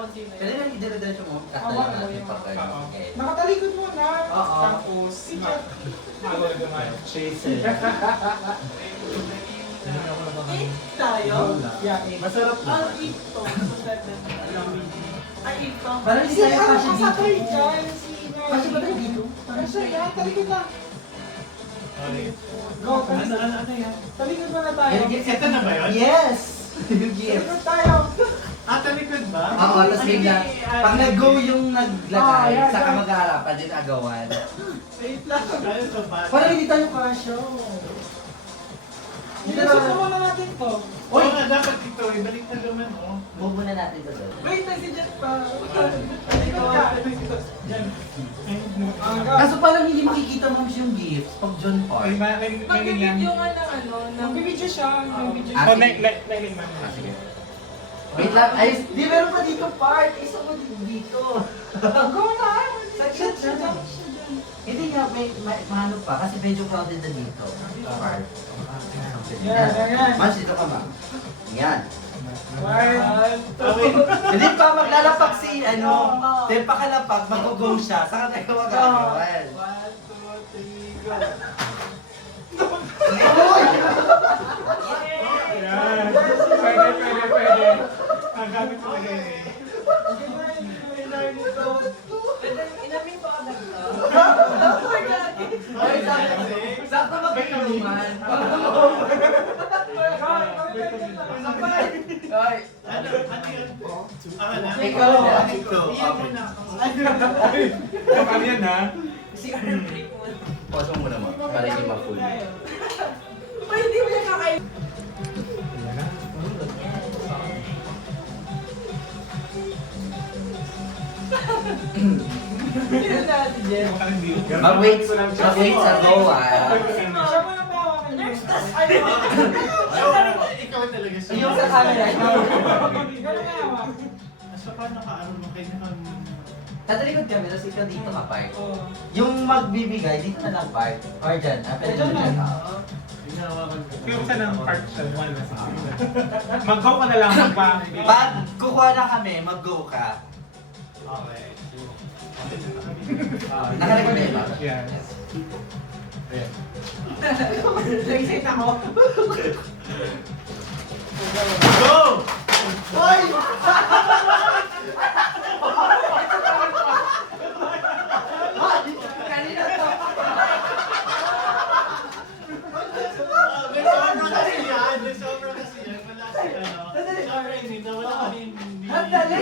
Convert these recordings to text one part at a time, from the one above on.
kung sino Pwede yun. lang idire-diretso mo. Oo, Katalan oo, natin yung pagka oo. okay. Nakatalikod mo na. Oo. Tapos, Ako naman. Chase eh. Eat tayo? Yeah, eh. Masarap Ah, naman. eat to. So, seven. Ay, eat to. Parang hindi Si tayo ano, kasi kasakay dito. dyan, si Mary. Kasi ba tayo dito? Kasi yan, talikod lang. Go, Ano yan? talikod mo na tayo. Ito na ba yun? Yes! Yung gift. Talikod tayo. Talikod ba? Oo, tapos bigla, pag nag-go yung naglagay, yan, saka yan. mag-aarapan din agawan. Wait lang. Parang hindi tayo kasyo. Nilususan mo na natin to. Uy, dapat ito. Ibalik na naman, oh. Move muna natin ito doon. Wait, may si Jet pa. Talikod ka. Kaso parang hindi makikita mo yung gift pag John May Park. Mag-review nga ng ano, ng... Magbibidyo siya. Magbibidyo Ah, siya. Oh, nailing man. Ah, sige. Wait lang, ay, di meron pa dito part. Isa mo dito. Go na. Section na. Hindi nga, may mahalo pa kasi medyo crowded na dito. Part. Yan, yan. Mas, dito ka ma. Yan. One, Hindi pa maglalapak si ano. Then pakalapag, mag-go siya. Saka tayo mag-agawan. 1, 2, 3, go. Yan. Pwede. Nagamit ko na yun eh. Pwede, inamin pa ka na ito. Ay, sakto magkainuman. Ay, ikaw na. Ano yan ha? Si Arnold break mo. Pause mo muna mo, para hindi ma-full. Ay, hindi mo yung kakain. Ayan na. Sino natin, Jet? Mag-wait sa go ah. Siya mo na pahawakan niyo. Ikaw talaga siya. Yung sa camera. Ikaw na hawak. Asa pa nakaano mo kayo na Tatalikod kami, tapos ikaw dito ka park. Oo. Yung magbibigay, dito na lang park. Or dyan. Pwede Dyan dyan. lang. Oo. Kaya kung saan ang park siya, one na sa Mag-go ka na lang magpa. Pag kukuha na kami, mag-go ka. Okay. Nakalikod na iba. Yan. Ayan. Excited ako. Go! Hoy! Kanina to. May sobra kasi yan. May sobra kasi yan. Wala si ano. Sobra yun. Hindi wala kami hindi. Ang dali!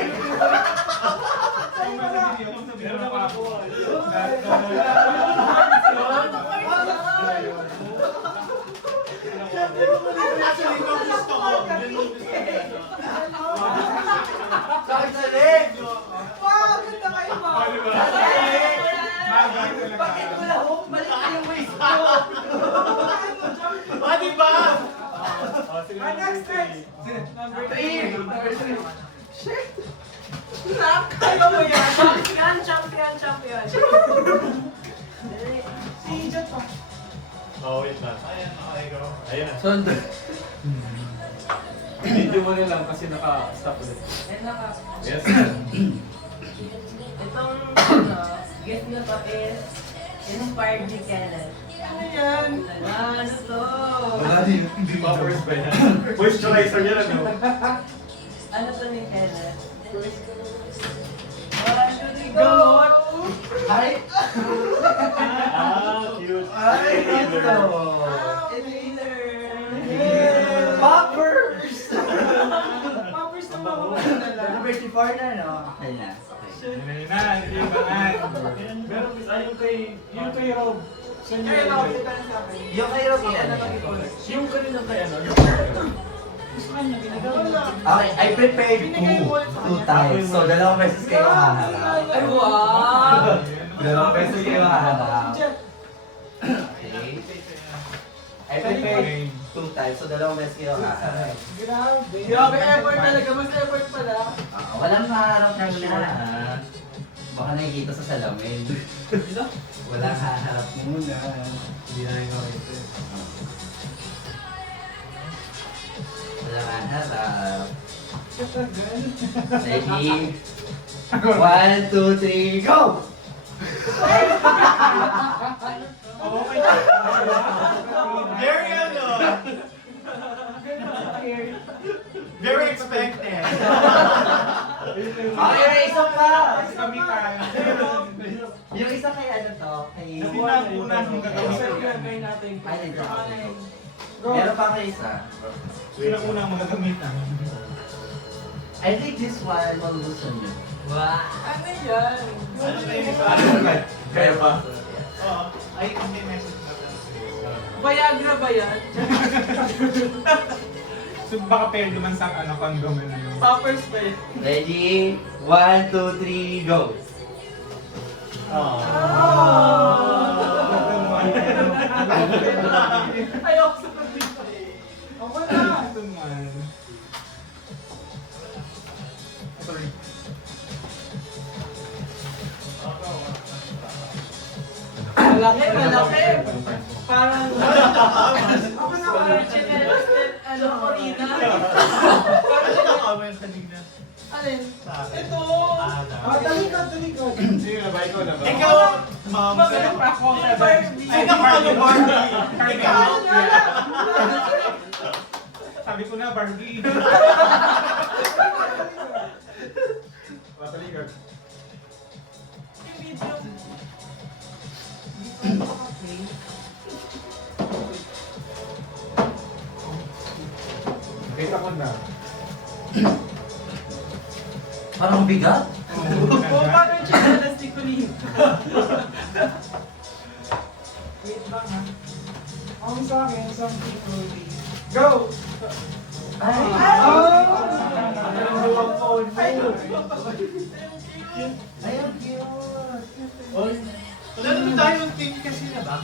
Meron na ako. Actually, ito gusto ko. Yun yung gusto ko. Ang dali! Wow, ganda kayo ba? Bakit wala ho? Balik na yung waist ko! Ah, di ba? Next. Number 3! 3. Tayo mo yan. Champion. Si Jet pa. Oh, wait lang. Ayan, okay, go. Ayan. Sondo. Video mo na lang kasi naka-stop ulit. Yan lang ako. Yes. Itong gift na to is inspired ni Kenneth. Ano yan? Ano to? Hindi poppers ba yan? Moisturizer yan, ano? Ano to ni Kenneth? Go! Ay! Ah, cute. Ay, ito! Taylor! Poppers! Poppers na mga na lang. Number 34 na, no? Okay na. Okay. Hindi na, hindi ba? Meron yung kay Rob. Saan Kaya yun? nakakita na sa akin. Yung kay Rocky, ano? Yung kanina kay ano? Gusto kanya, ginagawa lang. Okay, I prepared two times. So, dalawang beses kayo haharap. Ay, wow! Dalawang beses kayo haharap. Jet. Okay. I prepared two times. So, dalawang beses kayo haharap. Grabe. Grabe effort talaga. Mas effort pala. Walang haharap ng lahat. Baka nakikita sa salamin. Walang haharap muna. Hindi na yung nakita. Walang haharap. Ready? 1, 2, 3, go! Okay. Very ano. Very expected. Okay, may isa pa! Kami tayo. Yung isa kay ano to? Kay... Kasi una mong gagamitin. Ay, nandyan. Meron pa kayo isa. Una mong gagamitan. I think this one malubusan nyo. Wow! Ano yan? Ano ba yung Kaya pa? Oo. Ay, hindi message na. Viagra ba yan? So baka pwede naman sa ano, condom na yun. Poppers ba yan? Ready? 1, 2, 3, go! Ayoko sa pag-dito eh. Ako na! Ito man. Sorry. Malaki, malaki. Parang... Ako na parang chinelas din, ano, Corina. Ano siya na-comment kanina? Alin? Sa akin. Ito! Talikod. Sige na ba? Ikaw na ba? Ikaw, ma'am. Magaling pa ako. Sino ka ano, Barbie? Ikaw? Sabi ko na, Barbie. Matalikod. Yung video. Kita ko na. Parang bigat? Oo, parang chinelas ni Corina. Wait lang ha. Ang sa akin, something truly. Go! Ay! Dalawang phone. Ayun, cute! Wala naman tayong team kasi na ba?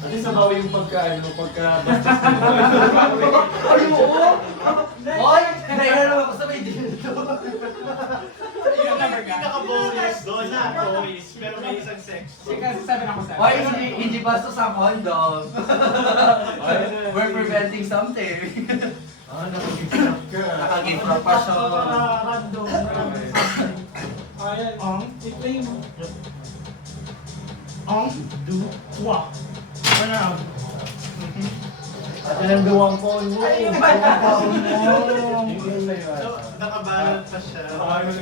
Ano sa bawi yung pagka Ay, oo! Oy! Kaya naman ako sa may dito. Yung pinaka-bonus doon na toys, pero may isang sex. Kasi sabi na ko sa Oy, hindi bastos ang condom. We're preventing something. nakag-gift ka. Nakagift na pa siya. Random. Ayan. I-play mo. At yan ang gawang phone mo. Ay, yung bata. So, nakabalot pa siya.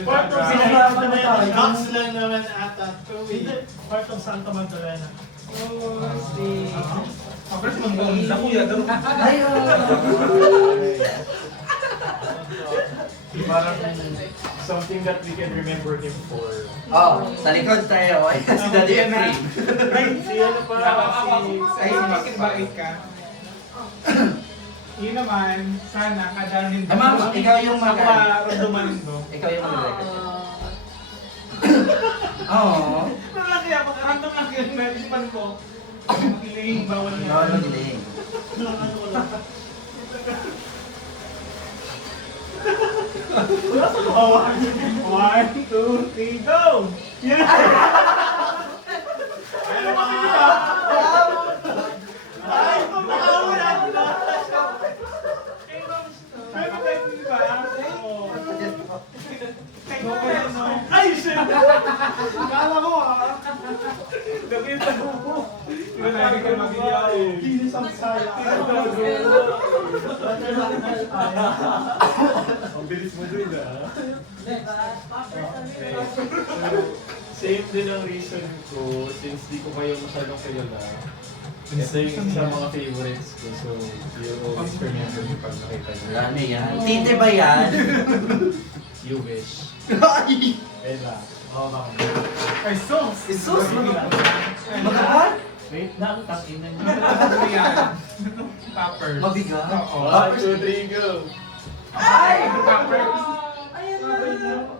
Part of Sinahirapan Santa na yan. Magdalena. Box lang naman ata to eh. Part of Santa Magdalena. Oh, stay. Ako rin mong buong na kuya daw. Ay, Parang something that we can remember him for. Oh, sa likod tayo. Ay, si Daddy Efrain. Si ano pa? Ay, bakit ka? Yun naman, sana kadalhin Ay, ma'am, ikaw yung Ako mag- maramdaman mo. Ikaw yung mag-record. Oo. Malaki ako, random lang yun, naisipan ko. Makiling, bawal na. Bawal mag-iling. One, two, three, go! Yeah! Ay, makawala na! Pero kayo di ba? Oo. Ay, shit! Kala ko Nakita mo. Diba lagi kayo mag-iyaw? Kinis ang saya. Ang bilis mo dun Same din ang reason ko since di ko kayo masyadong kilala. Ito yung sa mga favorites ko. So, you always remember me pag nakita niyo. Ano yan? Tinte ba yan? You wish. Ay! Ella. Oo, Ay, sus! Isus! Magkakal? Wait lang, takinan niyo. Ano yan? Poppers. Mabigat? Oo. 1, 2, 3, go! Ay! Poppers. Ayan na.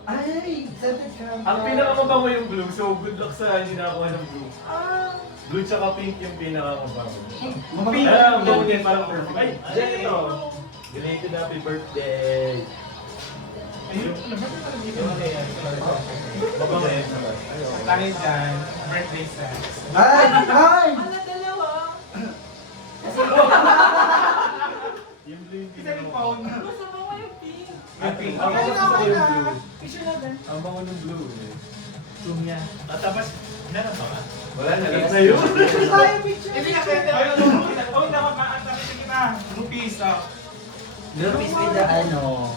Ay! Scented candle. Ang pinakamabango yung blue, so good luck sa hindi nakakuha ng blue. Ah. Blue tsaka pink yung pinakamabango. Pink. Ay, ang bango niya parang perfect. Ay, dyan ito. Belated happy birthday. Ayun, ano ba ito dito? Mabango yan naman. Tayo dyan, birthday sex. Ay! Ay! Ala, dalawa. Yung blue yung Isa rin phone. Gusto mo ko yung pink. Happy. Okay, Ako gusto ko okay yung na. blue. Picture natin. Ang bango ng blue eh. Tumya. Tapos, meron pa ka? Wala na. Yes. Last na yun. Picture tayo, picture. Hindi na pwede. Ay, dapat maantabi kita. Rupees, Lupis with the ano,